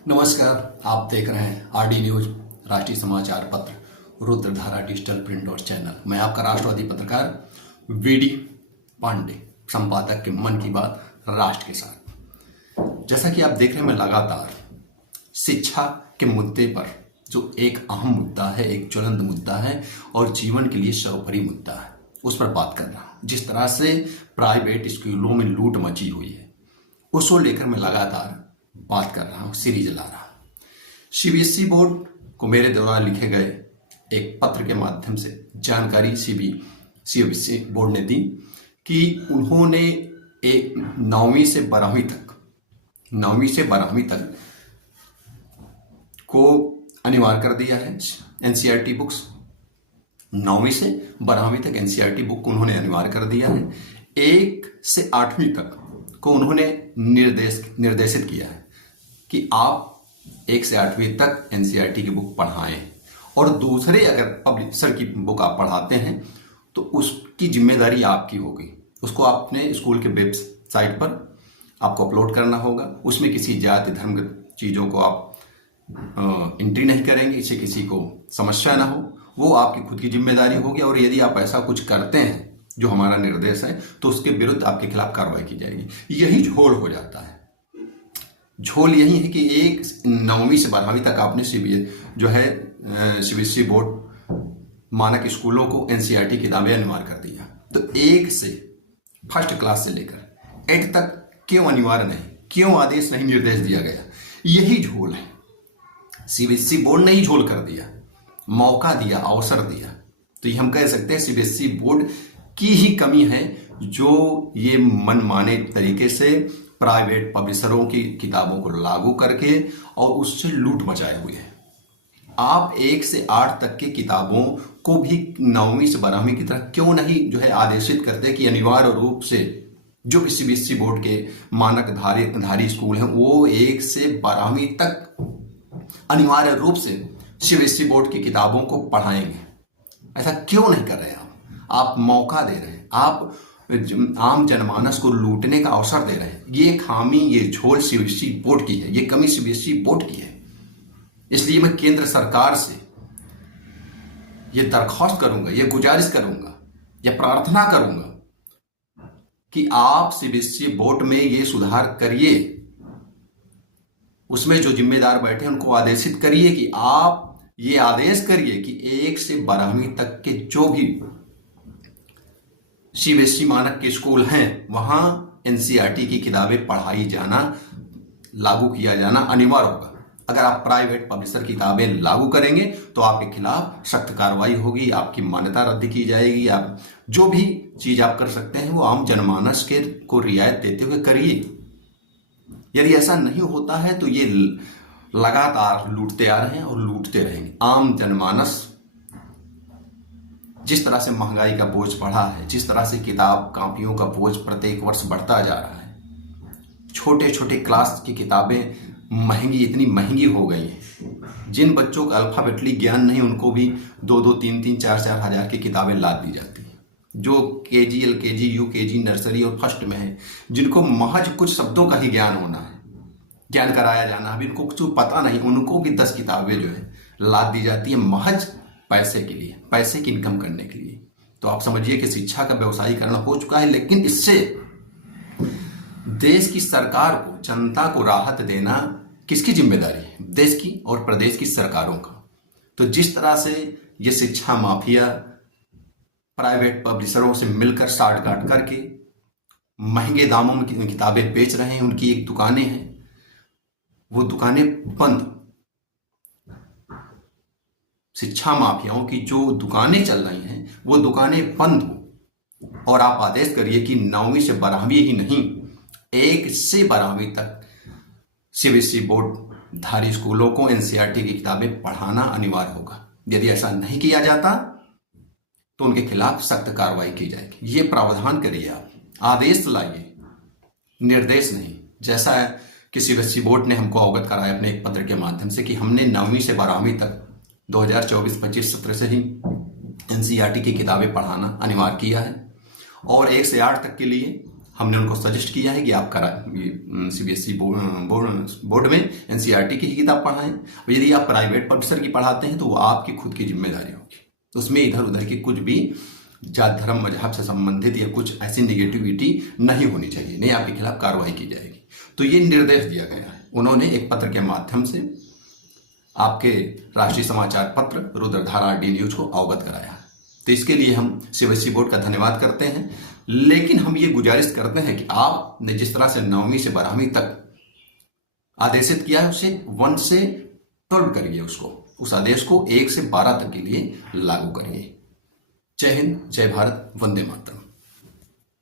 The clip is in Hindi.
नमस्कार, आप देख रहे हैं आरडी न्यूज राष्ट्रीय समाचार पत्र रुद्रधारा डिजिटल प्रिंट और चैनल। मैं आपका राष्ट्रवादी पत्रकार वीडी पांडे, संपादक के मन की बात राष्ट्र के साथ। जैसा कि आप देख रहे हैं, मैं लगातार शिक्षा के मुद्दे पर, जो एक अहम मुद्दा है, एक ज्वलंत मुद्दा है और जीवन के लिए सर्वोपरि मुद्दा है, उस पर बात कर रहा हूं। जिस तरह से प्राइवेट स्कूलों में लूट मची हुई है, उसको लेकर मैं लगातार बात कर रहा हूं, सीरीज ला रहा हूं। सीबीएसई बोर्ड को मेरे द्वारा लिखे गए एक पत्र के माध्यम से जानकारी सीबीएसई बोर्ड ने दी कि उन्होंने एक 9वीं से 12वीं तक को अनिवार्य कर दिया है। एनसीईआरटी बुक्स 9वीं से 12वीं तक एनसीईआरटी बुक को उन्होंने अनिवार्य कर दिया है। 1 से 8वीं तक को उन्होंने निर्देशित किया है कि आप 1 से 8वीं तक एनसीईआरटी की बुक पढ़ाएं, और दूसरे अगर पब्लिशर की बुक आप पढ़ाते हैं तो उसकी जिम्मेदारी आपकी होगी। उसको अपने स्कूल के वेबसाइट पर आपको अपलोड करना होगा। उसमें किसी जाति धर्म की चीज़ों को आप एंट्री नहीं करेंगे, इससे किसी को समस्या ना हो। वो आपकी खुद की जिम्मेदारी होगी, और यदि आप ऐसा कुछ करते हैं जो हमारा निर्देश है तो उसके विरुद्ध आपके खिलाफ कार्रवाई की जाएगी। यही झोल हो जाता है। झोल यही है कि 9वीं से 12वीं तक आपने सीबीएसई बोर्ड मानक स्कूलों को एनसीईआरटी किताबें अनिवार्य कर दिया, तो 1 से फर्स्ट क्लास से लेकर 8 तक क्यों अनिवार्य नहीं, क्यों आदेश नहीं, निर्देश दिया गया? यही झोल है। सीबीएसई बोर्ड ने ही झोल कर दिया, मौका दिया, अवसर दिया। तो ये हम कह सकते हैं सीबीएसई बोर्ड की ही कमी है, जो ये मनमाने तरीके से प्राइवेट पब्लिशरों की किताबों को लागू करके और उससे लूट मचाए हुए हैं। आप 1 से 8 तक की किताबों को भी 9वीं से 12वीं की तरह क्यों नहीं आदेशित करते कि अनिवार्य रूप से जो कि सीबीएसई बोर्ड के मानक धारी स्कूल हैं वो 1 से 12वीं तक अनिवार्य रूप से सीबीएसई बोर्ड की किताबों को पढ़ाएंगे? ऐसा क्यों नहीं कर रहे हैं? आप मौका दे रहे हैं, आप आम जनमानस को लूटने का अवसर दे रहे हैं। ये खामी, ये झोल सीबीएसई बोर्ड की है, ये कमी सीबीएसई बोर्ड की है। इसलिए मैं केंद्र सरकार से ये दरख्वास्त करूंगा, ये गुजारिश करूंगा, ये प्रार्थना करूंगा कि आप सीबीएसई बोर्ड में ये सुधार करिए। उसमें जो जिम्मेदार बैठे हैं उनको आदेशित करिए कि आप ये आदेश करिए कि 1 से 12वीं तक के जो भी सीबीएसई मानक के स्कूल हैं वहां एनसीईआरटी की किताबें पढ़ाई जाना, लागू किया जाना अनिवार्य होगा। अगर आप प्राइवेट पब्लिशर की किताबें लागू करेंगे तो आपके खिलाफ सख्त कार्रवाई होगी, आपकी मान्यता रद्द की जाएगी। आप जो भी चीज आप कर सकते हैं वो आम जनमानस को रियायत देते हुए करिए। यदि ऐसा नहीं होता है तो ये लगातार लूटते आ रहे हैं और लूटते रहेंगे। आम जनमानस, जिस तरह से महंगाई का बोझ बढ़ा है, जिस तरह से किताब कापियों का बोझ प्रत्येक वर्ष बढ़ता जा रहा है, छोटे छोटे क्लास की किताबें इतनी महंगी हो गई हैं। जिन बच्चों का अल्फाबेटली ज्ञान नहीं, उनको भी 2-2, 3-3, 4-4 हज़ार की किताबें लाद दी जाती हैं। जो केजी, एलकेजी, यूकेजी, नर्सरी और फर्स्ट में है, जिनको महज कुछ शब्दों का ही ज्ञान होना है, ज्ञान कराया जाना, अभी उनको कुछ पता नहीं, उनको भी 10 किताबें लाद दी जाती है महज पैसे के लिए, पैसे की इनकम करने के लिए। तो आप समझिए कि शिक्षा का व्यवसायीकरण हो चुका है। लेकिन इससे देश की सरकार को, जनता को राहत देना किसकी जिम्मेदारी है? देश की और प्रदेश की सरकारों का। तो जिस तरह से ये शिक्षा माफिया प्राइवेट पब्लिशरों से मिलकर साठ गांठ करके महंगे दामों में किताबें बेच रहे हैं, उनकी एक दुकानें हैं, वो दुकानें बंद। शिक्षा माफियाओं की जो दुकानें चल रही हैं वो दुकानें बंद हो, और आप आदेश करिए कि 9वीं से 12वीं ही नहीं, 1 से 12वीं तक सीबीएसई बोर्ड धारी स्कूलों को एनसीईआरटी की किताबें पढ़ाना अनिवार्य होगा। यदि ऐसा नहीं किया जाता तो उनके खिलाफ सख्त कार्रवाई की जाएगी। ये प्रावधान करिए, आप आदेश लाइए, निर्देश नहीं। जैसा है कि सीबीएसई बोर्ड ने हमको अवगत कराया अपने एक पत्र के माध्यम से कि हमने 9वीं से 12वीं तक 2024-25 सत्र से ही एनसीईआरटी की किताबें पढ़ाना अनिवार्य किया है, और 1 से 8 तक के लिए हमने उनको सजेस्ट किया है कि आप सीबीएसई बोर्ड में एनसीईआरटी की ही किताब पढ़ाएं। और यदि आप प्राइवेट प्रोफेसर की पढ़ाते हैं तो वो आपकी खुद की जिम्मेदारी होगी, उसमें इधर उधर की कुछ भी जात धर्म मजहब से संबंधित या कुछ ऐसी निगेटिविटी नहीं होनी चाहिए, नहीं आपके खिलाफ कार्रवाई की जाएगी। तो ये निर्देश दिया गया है, उन्होंने एक पत्र के माध्यम से आपके राष्ट्रीय समाचार पत्र रुद्रधारा डी न्यूज को अवगत कराया। तो इसके लिए हम सीबीएसई बोर्ड का धन्यवाद करते हैं, लेकिन हम ये गुजारिश करते हैं कि आपने जिस तरह से 9वीं से 12वीं तक आदेशित किया है उसे 1 से 12 करिए, उस आदेश को 1 से 12 तक के लिए लागू करिए। जय हिंद, जय भारत, वंदे मातरम।